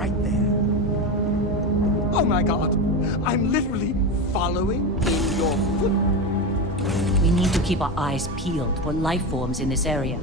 right there. Oh my god, I'm literally following in your foot. We need to keep our eyes peeled for life forms in this area.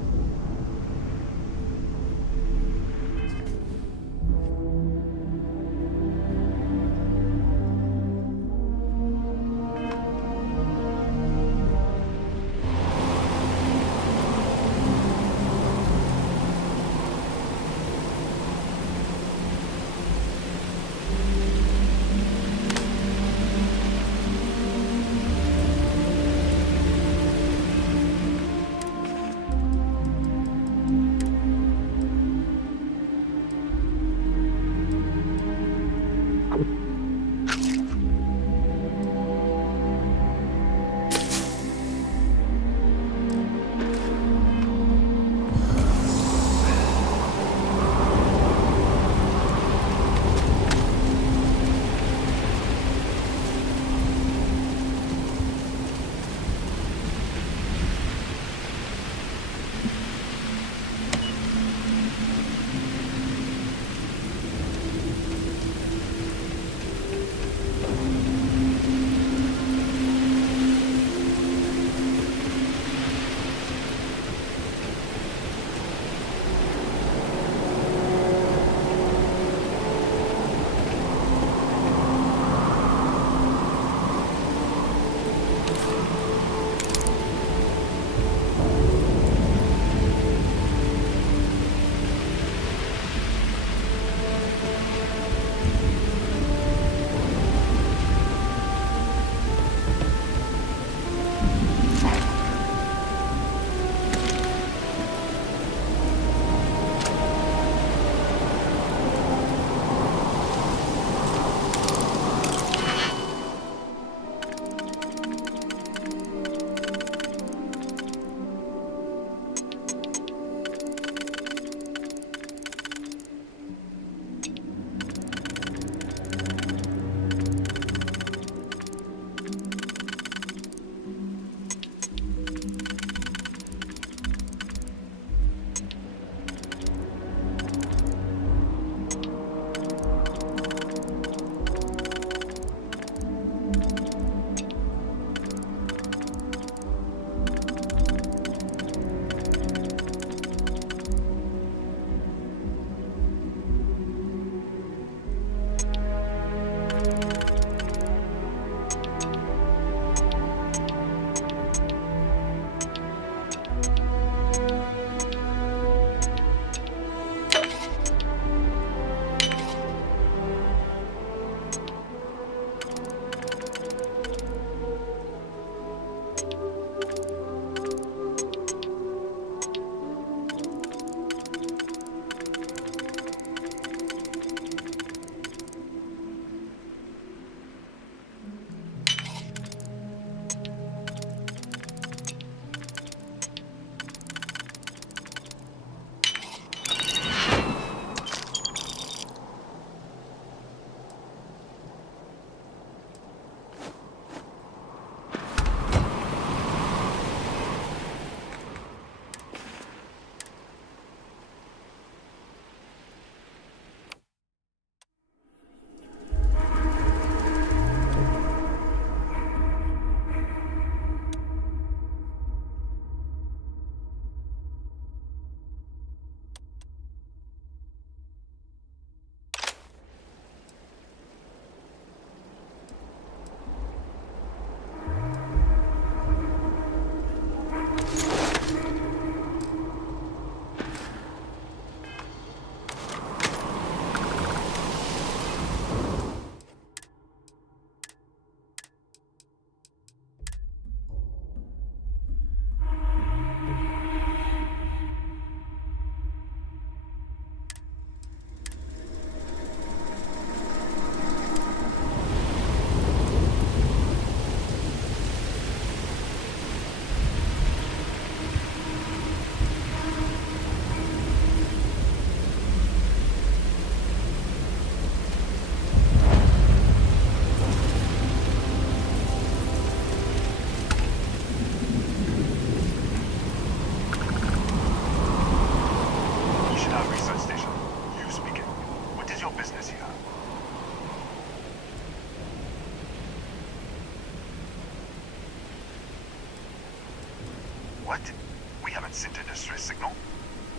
sent a distress signal?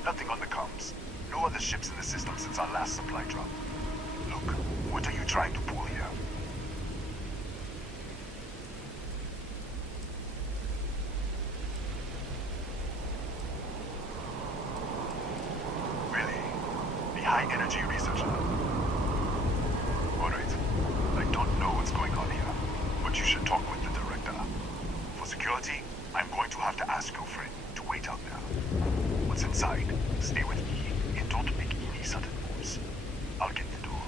Nothing on the comms. No other ships in the system since our last supply drop. Look, what are you trying to pull here? Really? The high-energy research lab? Alright. I don't know what's going on here, but you should talk with the director. For security, I'm going to have to ask your friend to wait out there. Once inside, stay with me and don't make any sudden moves. I'll get the door.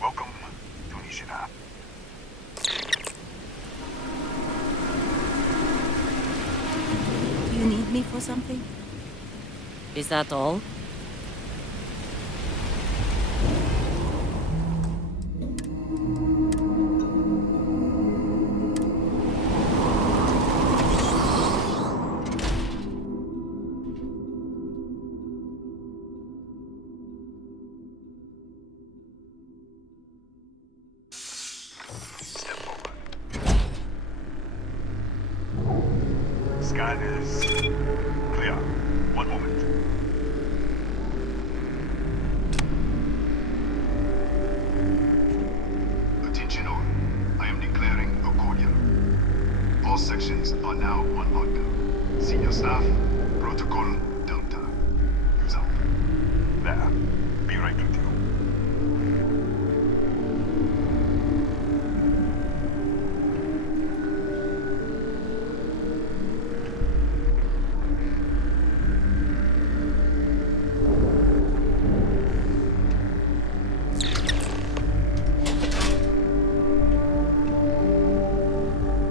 Welcome to Nishina. Do you need me for something? Is that all? Step forward. Scan is clear. One moment. Attention all. I am declaring a cordial. All sections are now on lockdown. Senior staff, protocol Delta. Use out. There. Be right with you.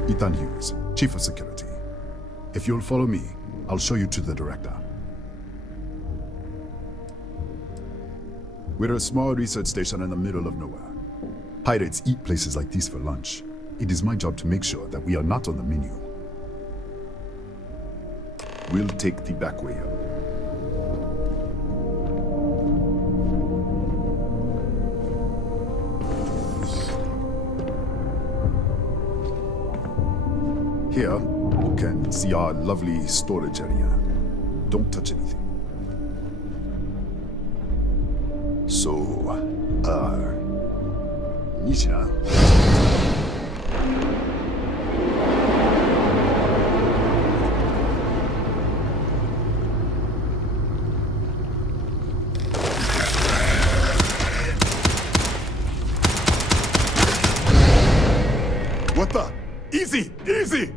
Ethan Hughes, Chief of Security. If you'll follow me, I'll show you to the director. We're a small research station in the middle of nowhere. Pirates eat places like these for lunch. It is my job to make sure that we are not on the menu. We'll take the back way up. Here, you can see our lovely storage area. Don't touch anything. So, Nishina. What the? Easy! Easy!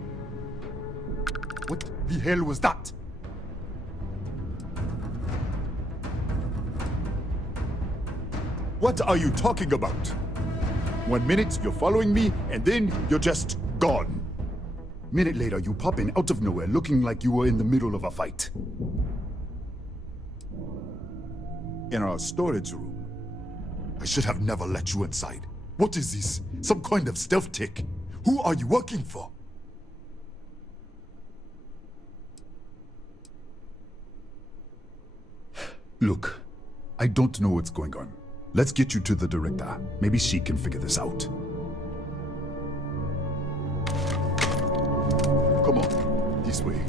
What the hell was that? What are you talking about? 1 minute you're following me, and then you're just gone. Minute later, you pop in out of nowhere looking like you were in the middle of a fight. In our storage room. I should have never let you inside. What is this? Some kind of stealth tick? Who are you working for? Look, I don't know what's going on. Let's get you to the director. Maybe she can figure this out. Come on, this way.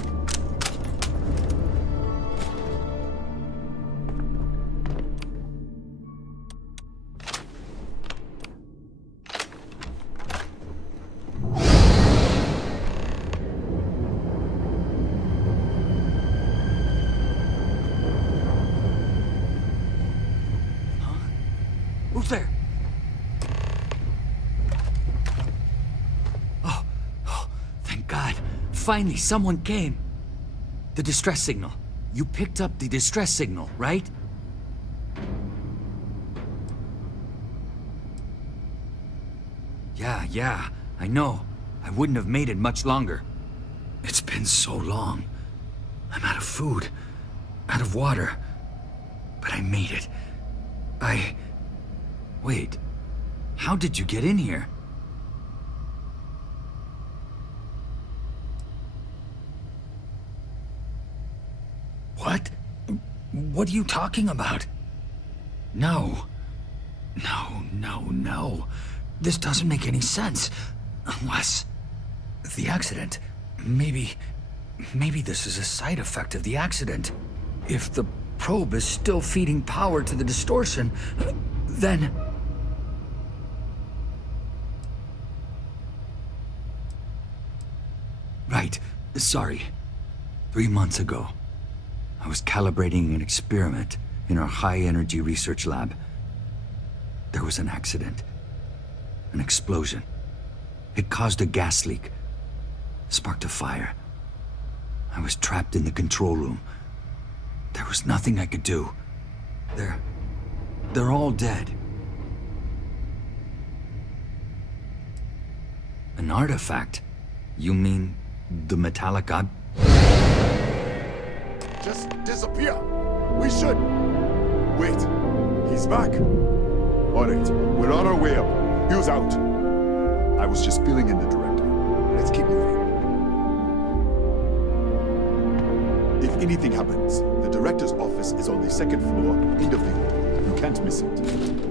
Who's there? Oh, thank God. Finally, someone came. The distress signal. You picked up the distress signal, right? Yeah, I know. I wouldn't have made it much longer. It's been so long. I'm out of food, out of water. But I made it. Wait, how did you get in here? What? What are you talking about? No. No. This doesn't make any sense. Unless... the accident. Maybe Maybe this is a side effect of the accident. If the probe is still feeding power to the distortion, then... Right. Sorry. 3 months ago, I was calibrating an experiment in our high-energy research lab. There was an accident. An explosion. It caused a gas leak. Sparked a fire. I was trapped in the control room. There was nothing I could do. They're all dead. An artifact? You mean the metallic ob... Just disappear. We should. Wait. He's back. All right, we're on our way up. Hughes out. I was just filling in the director. Let's keep moving. If anything happens, the director's office is on the second floor, end of the hall. You can't miss it.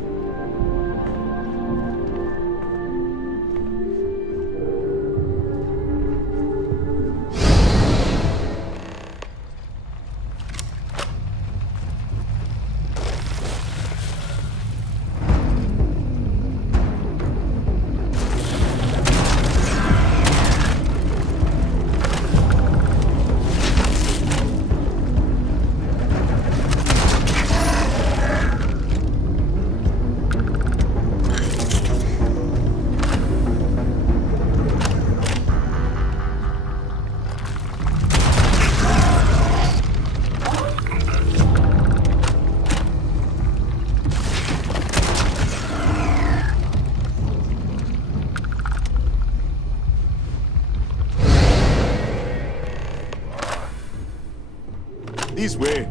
This way.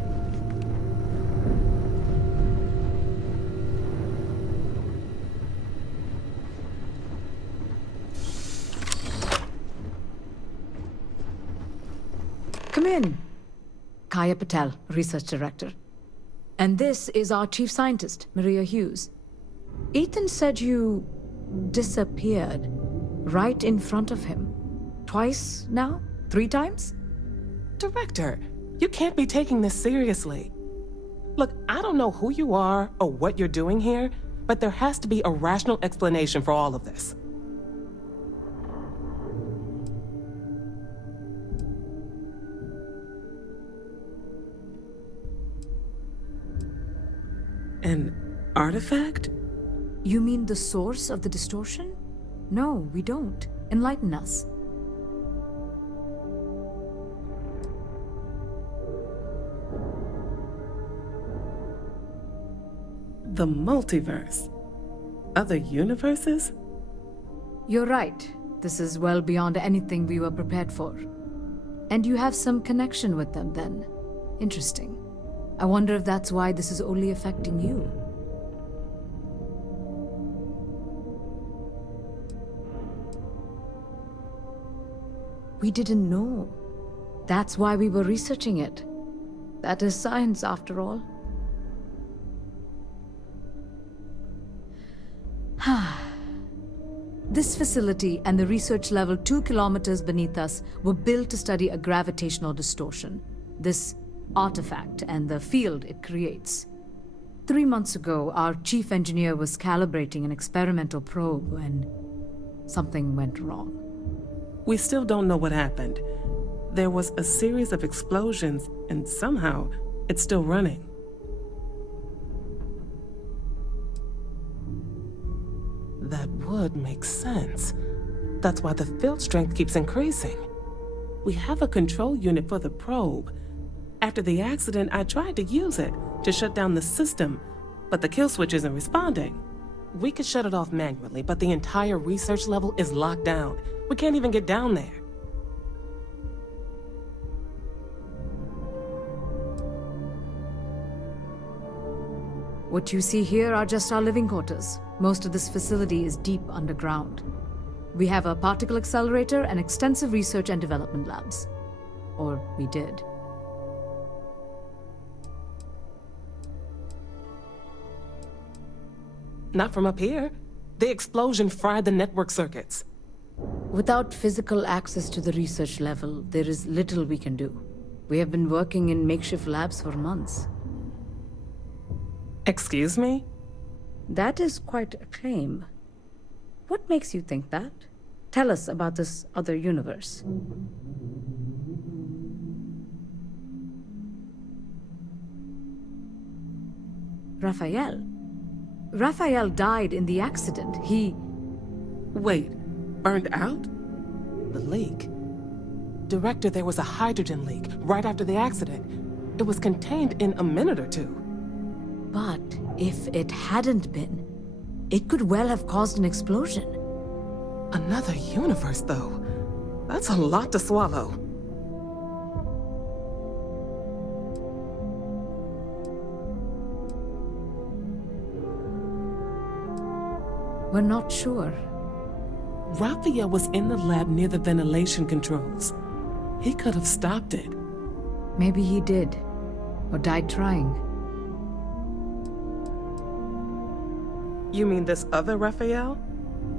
Come in. Kaya Patel, Research Director. And this is our Chief Scientist, Maria Hughes. Ethan said you disappeared right in front of him. Twice now? 3 times? Director, you can't be taking this seriously. Look, I don't know who you are or what you're doing here, but there has to be a rational explanation for all of this. An artifact? You mean the source of the distortion? No, we don't. Enlighten us. The multiverse? Other universes? You're right. This is well beyond anything we were prepared for. And you have some connection with them then. Interesting. I wonder if that's why this is only affecting you. We didn't know. That's why we were researching it. That is science, after all. This facility and the research level 2 kilometers beneath us were built to study a gravitational distortion. This artifact and the field it creates. 3 months ago, our chief engineer was calibrating an experimental probe when something went wrong. We still don't know what happened. There was a series of explosions, and somehow it's still running. That would make sense. That's why the field strength keeps increasing. We have a control unit for the probe. After the accident, I tried to use it to shut down the system, but the kill switch isn't responding. We could shut it off manually, but the entire research level is locked down. We can't even get down there. What you see here are just our living quarters. Most of this facility is deep underground. We have a particle accelerator and extensive research and development labs. Or we did. Not from up here. The explosion fried the network circuits. Without physical access to the research level, there is little we can do. We have been working in makeshift labs for months. Excuse me? That is quite a claim. What makes you think that? Tell us about this other universe. Raphael. Raphael died in the accident. He... Wait, burned out? The leak. Director, there was a hydrogen leak right after the accident. It was contained in a minute or two. But if it hadn't been, it could well have caused an explosion. Another universe, though. That's a lot to swallow. We're not sure. Raphael was in the lab near the ventilation controls. He could have stopped it. Maybe he did, or died trying. You mean this other Raphael?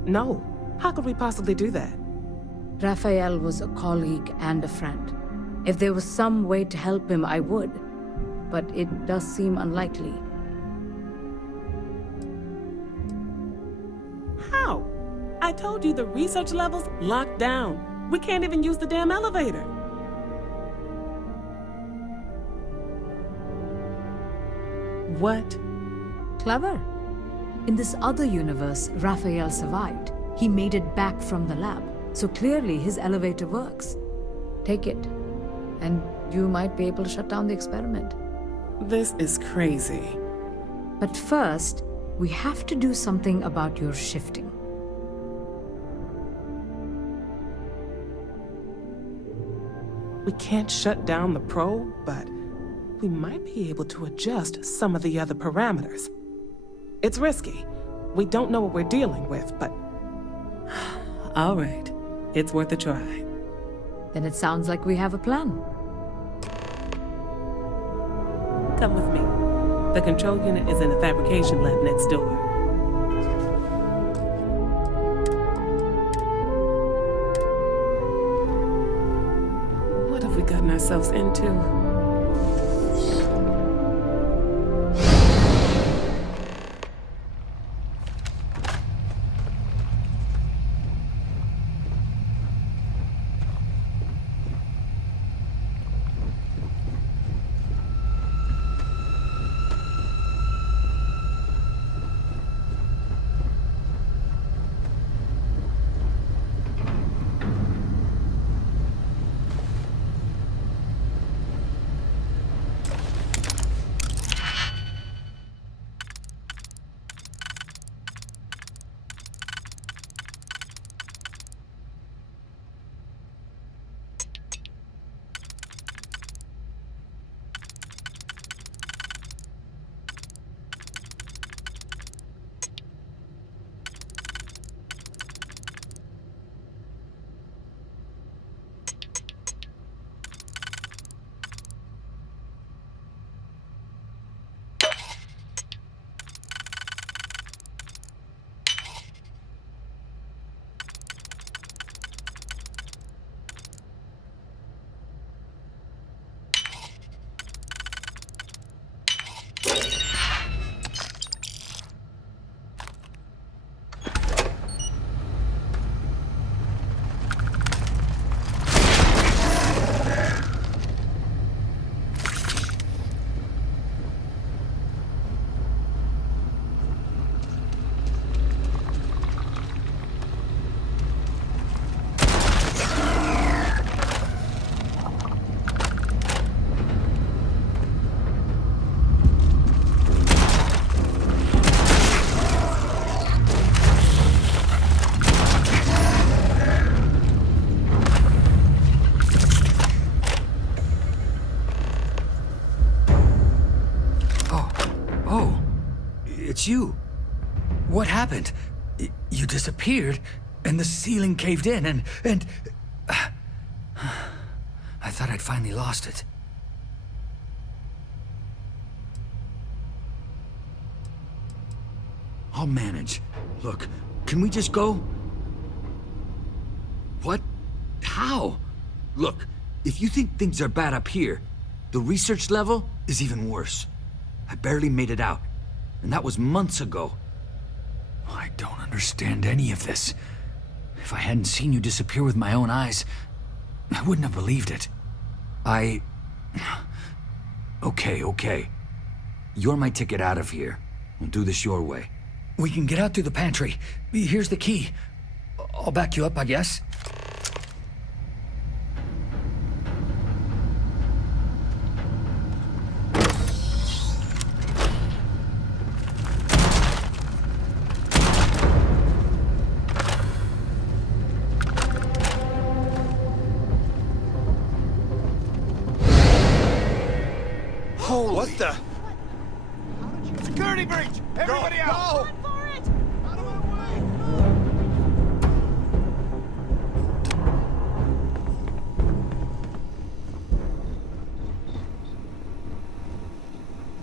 No. How could we possibly do that? Raphael was a colleague and a friend. If there was some way to help him, I would. But it does seem unlikely. How? I told you the research level's locked down. We can't even use the damn elevator. What? Clever. In this other universe, Raphael survived. He made it back from the lab. So clearly his elevator works. Take it, and you might be able to shut down the experiment. This is crazy. But first, we have to do something about your shifting. We can't shut down the probe, but we might be able to adjust some of the other parameters. It's risky. We don't know what we're dealing with, but... All right. It's worth a try. Then it sounds like we have a plan. Come with me. The control unit is in the fabrication lab next door. What have we gotten ourselves into? It's you. What happened? You disappeared, and the ceiling caved in, and... I thought I'd finally lost it. I'll manage. Look, can we just go? What? How? Look, if you think things are bad up here, the research level is even worse. I barely made it out, and that was months ago. I don't understand any of this. If I hadn't seen you disappear with my own eyes, I wouldn't have believed it. Okay. You're my ticket out of here. We'll do this your way. We can get out through the pantry. Here's the key. I'll back you up, I guess. Holy... What the... Security breach! Everybody out! Run for it! Out of my way!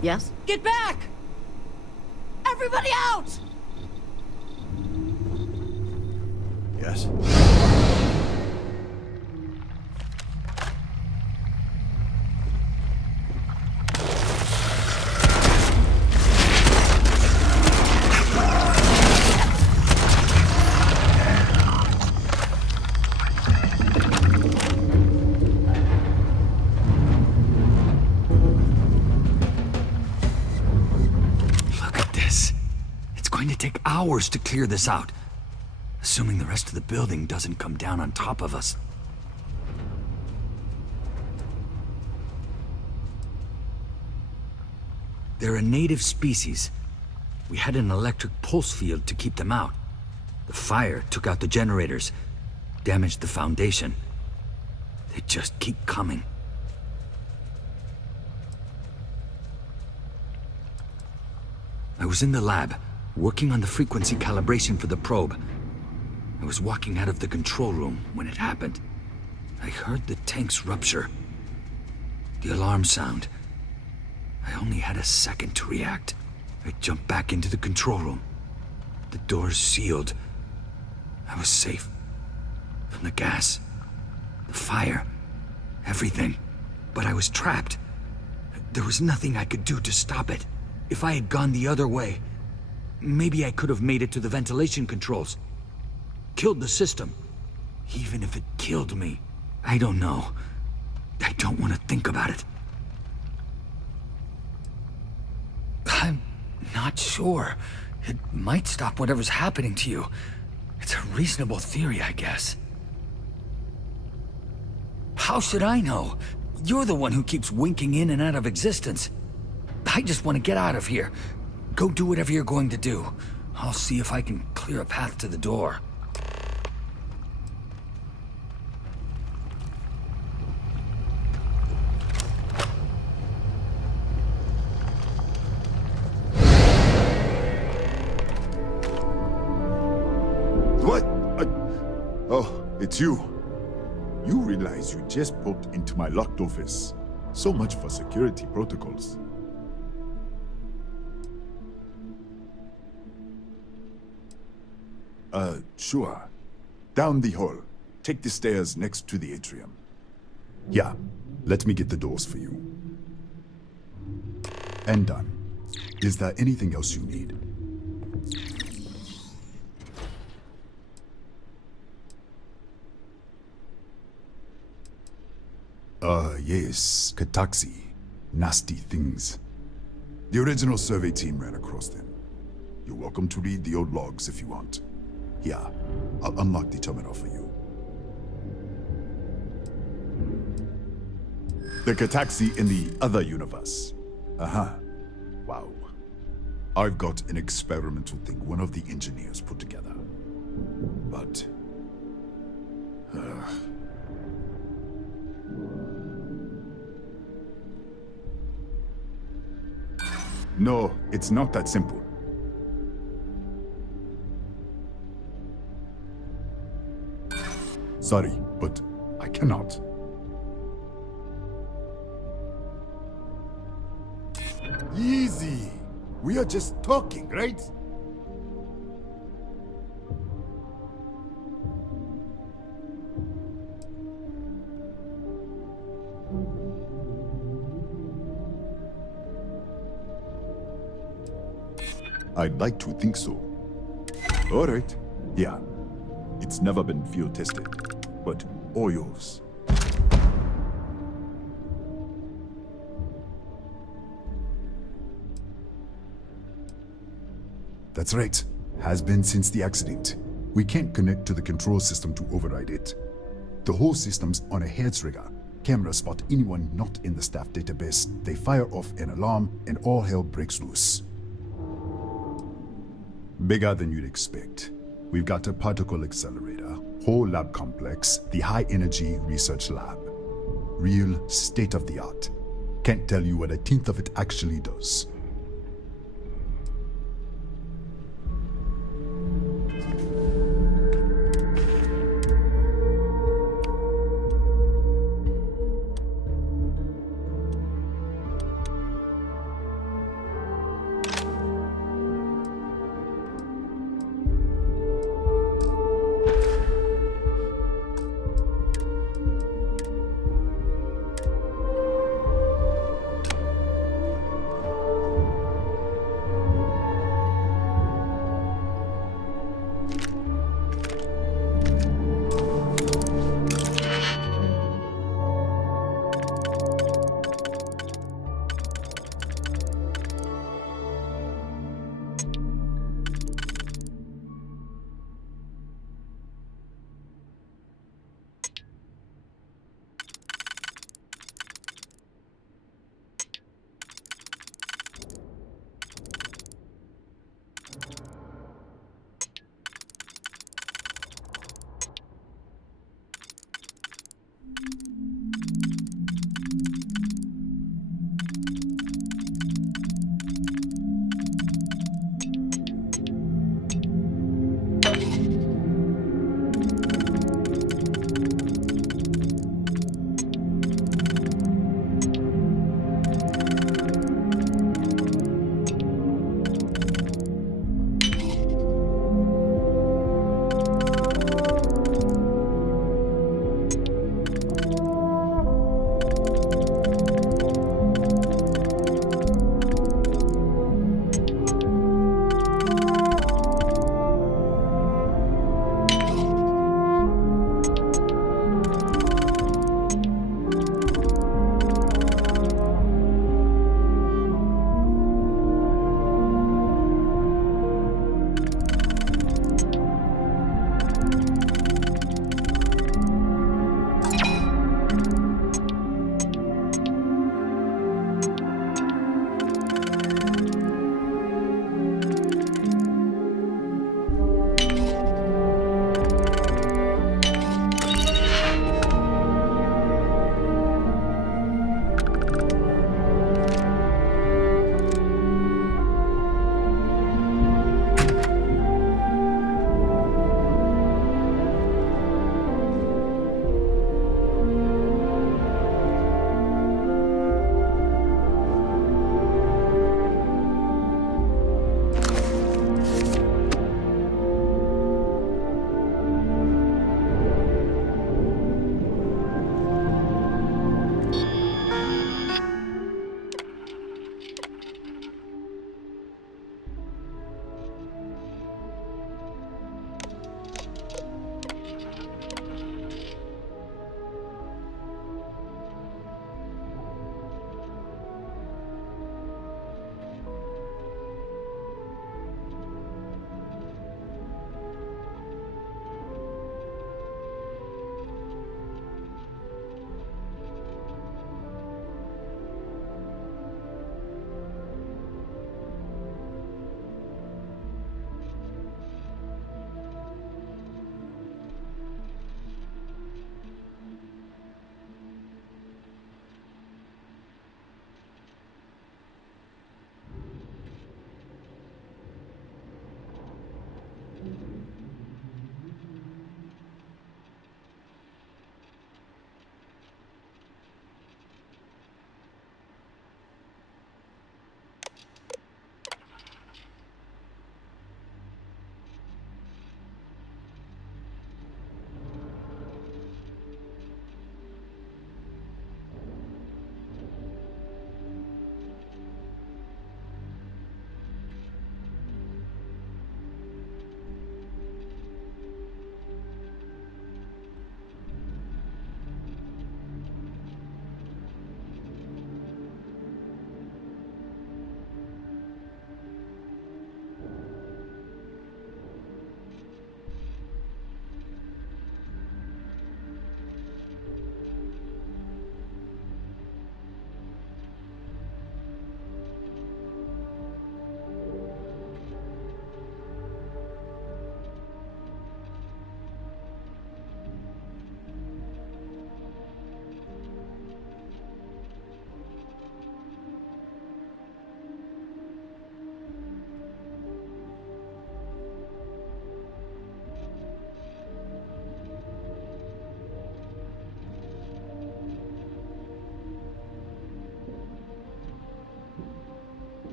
Yes? Get back! Everybody out! Yes. Hours to clear this out. Assuming the rest of the building doesn't come down on top of us. They're a native species. We had an electric pulse field to keep them out. The fire took out the generators, damaged the foundation. They just keep coming. I was in the lab, working on the frequency calibration for the probe. I was walking out of the control room when it happened. I heard the tanks rupture. The alarm sound. I only had a second to react. I jumped back into the control room. The doors sealed. I was safe. From the gas, the fire, everything. But I was trapped. There was nothing I could do to stop it. If I had gone the other way, maybe I could have made it to the ventilation controls. Killed the system. Even if it killed me. I don't know. I don't want to think about it. I'm not sure. It might stop whatever's happening to you. It's a reasonable theory, I guess. How should I know? You're the one who keeps winking in and out of existence. I just want to get out of here. Go do whatever you're going to do. I'll see if I can clear a path to the door. What? Oh, it's you. You realize you just poked into my locked office. So much for security protocols. Sure. Down the hall. Take the stairs next to the atrium. Yeah, let me get the doors for you. And done. Is there anything else you need? Yes, Kataxi. Nasty things. The original survey team ran across them. You're welcome to read the old logs if you want. Yeah, I'll unlock the terminal for you. The Kataxi in the other universe. Uh-huh. Wow. I've got an experimental thing one of the engineers put together. But... No, it's not that simple. Sorry, but I cannot. Easy. We are just talking, right? I'd like to think so. All right. Yeah. It's never been field tested, but all yours. That's right. Has been since the accident. We can't connect to the control system to override it. The whole system's on a heads rigger. Cameras spot anyone not in the staff database. They fire off an alarm and all hell breaks loose. Bigger than you'd expect. We've got a particle accelerator, whole lab complex, the high energy research lab. Real state of the art. Can't tell you what a tenth of it actually does.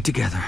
it together.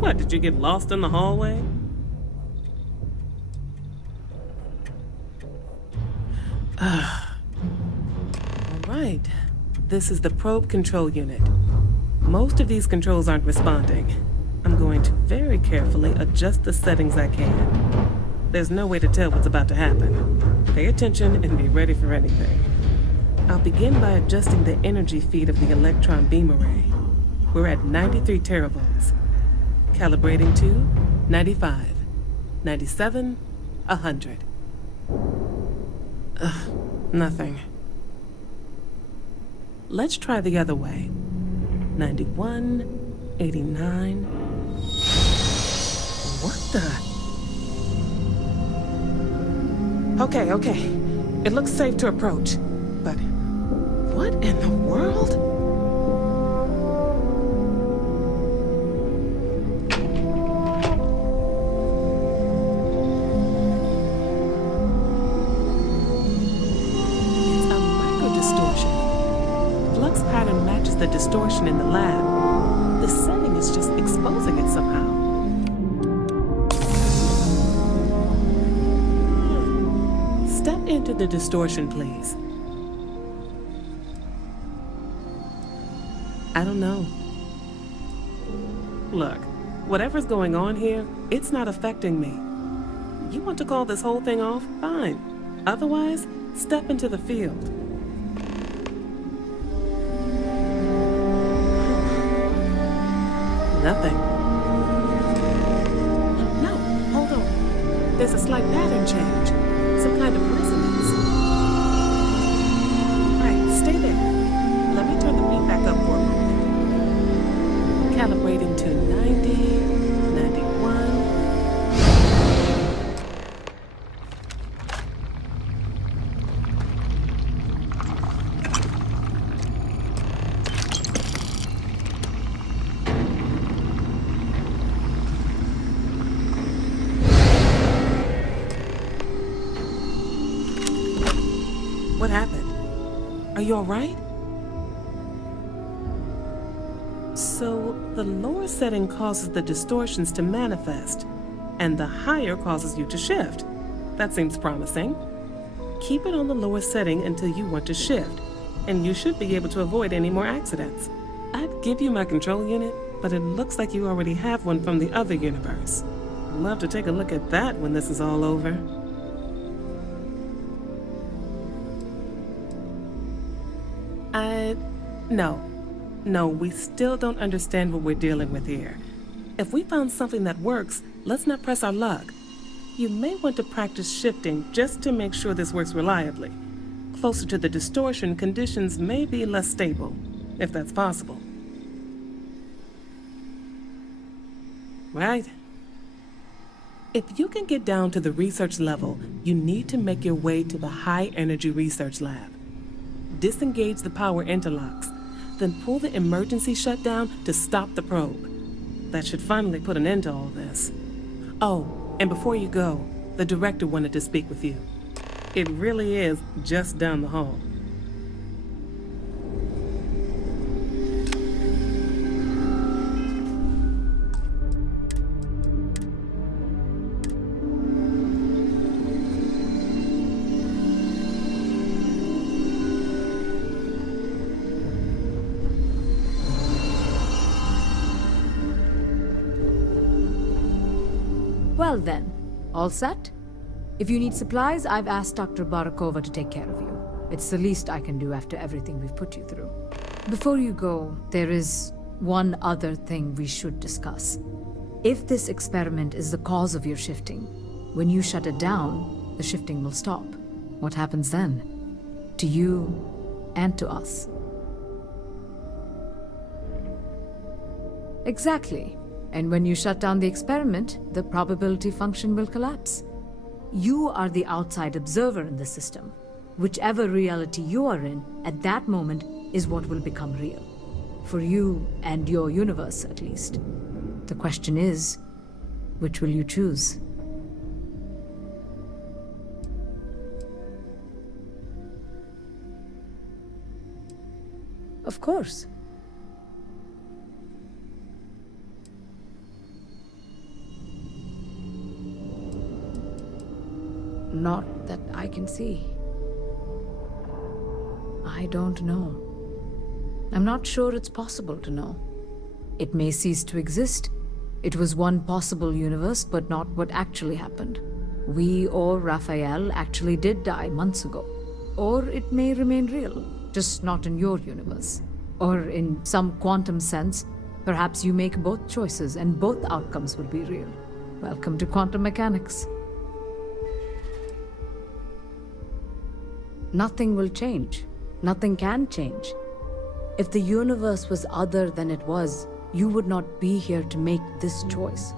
What, did you get lost in the hallway? Alright, this is the probe control unit. Most of these controls aren't responding. I'm going to very carefully adjust the settings I can. There's no way to tell what's about to happen. Pay attention and be ready for anything. I'll begin by adjusting the energy feed of the electron beam array. We're at 93 teravolts. Calibrating to 95, 97, 100. Nothing. Let's try the other way. 91, 89. What the? Okay. It looks safe to approach. But what in the world? The distortion in the lab. The setting is just exposing it somehow. Step into the distortion, please. I don't know. Look, whatever's going on here, it's not affecting me. You want to call this whole thing off? Fine. Otherwise, step into the field. Nothing. No, hold on. There's a slight pattern change. Some kind of resonance. Right, stay there. Let me turn the beat back up for a moment. Calibrating to 90, 91. What happened? Are you all right? So, the lower setting causes the distortions to manifest, and the higher causes you to shift. That seems promising. Keep it on the lower setting until you want to shift, and you should be able to avoid any more accidents. I'd give you my control unit, but it looks like you already have one from the other universe. I'd love to take a look at that when this is all over. No, we still don't understand what we're dealing with here. If we found something that works, let's not press our luck. You may want to practice shifting just to make sure this works reliably. Closer to the distortion, conditions may be less stable, if that's possible. Right? If you can get down to the research level, you need to make your way to the high-energy research lab. Disengage the power interlocks. then pull the emergency shutdown to stop the probe. That should finally put an end to all this. Oh, and before you go, the director wanted to speak with you. It really is just down the hall. Well then, all set? If you need supplies, I've asked Dr. Barakova to take care of you. It's the least I can do after everything we've put you through. Before you go, there is one other thing we should discuss. If this experiment is the cause of your shifting, when you shut it down, the shifting will stop. What happens then? To you and to us. Exactly. And when you shut down the experiment, the probability function will collapse. You are the outside observer in the system. Whichever reality you are in, at that moment, is what will become real. For you and your universe, at least. The question is, which will you choose? Of course. Not that I can see. I don't know. I'm not sure it's possible to know. It may cease to exist. It was one possible universe, but not what actually happened. We or Raphael actually did die months ago. Or it may remain real, just not in your universe. Or in some quantum sense, perhaps you make both choices and both outcomes will be real. Welcome to quantum mechanics. Nothing will change. Nothing can change. If the universe was other than it was, you would not be here to make this choice.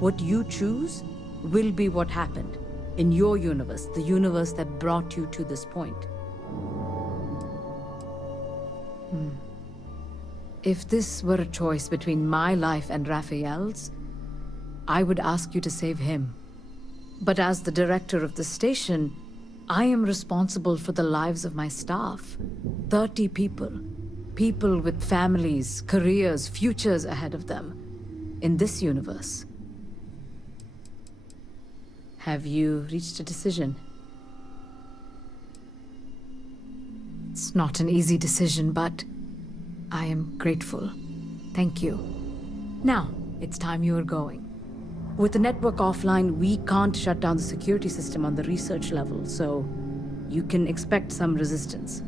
What you choose will be what happened in your universe, the universe that brought you to this point. If this were a choice between my life and Raphael's, I would ask you to save him. But as the director of the station, I am responsible for the lives of my staff. 30 people. People with families, careers, futures ahead of them. In this universe. Have you reached a decision? It's not an easy decision, but I am grateful. Thank you. Now, it's time you are going. With the network offline, we can't shut down the security system on the research level, so you can expect some resistance.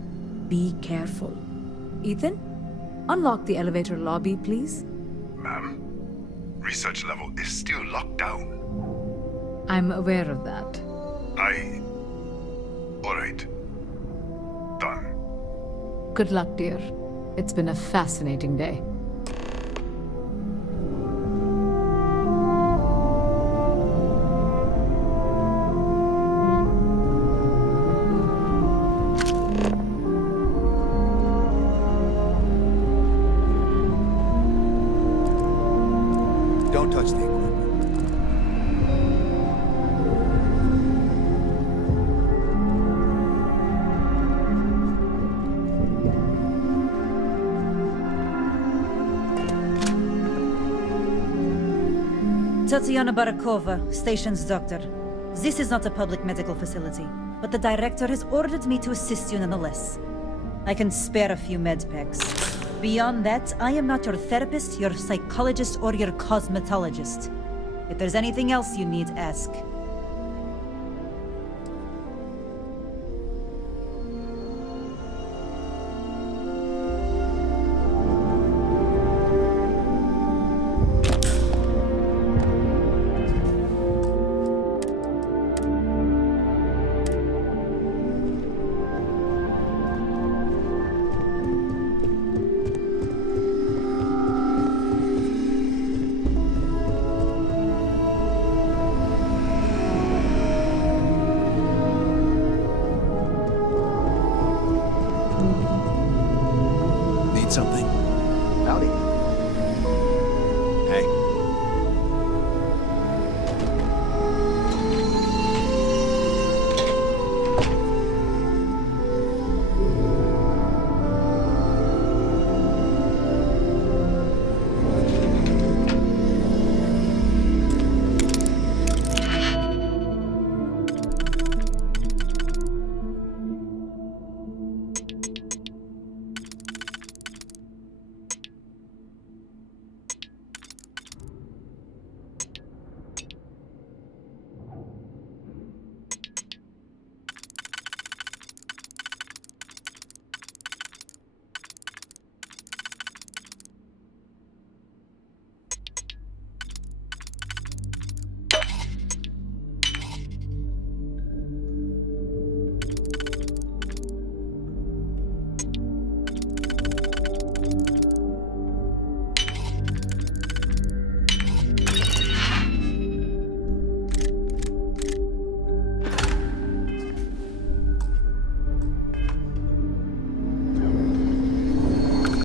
Be careful. Ethan, unlock the elevator lobby, please. Ma'am, research level is still locked down. I'm aware of that. Alright. Done. Good luck, dear. It's been a fascinating day. Don't touch the equipment. Tatiana Barakova, station's doctor. This is not a public medical facility, but the director has ordered me to assist you nonetheless. I can spare a few med packs. Beyond that, I am not your therapist, your psychologist, or your cosmetologist. If there's anything else you need, ask.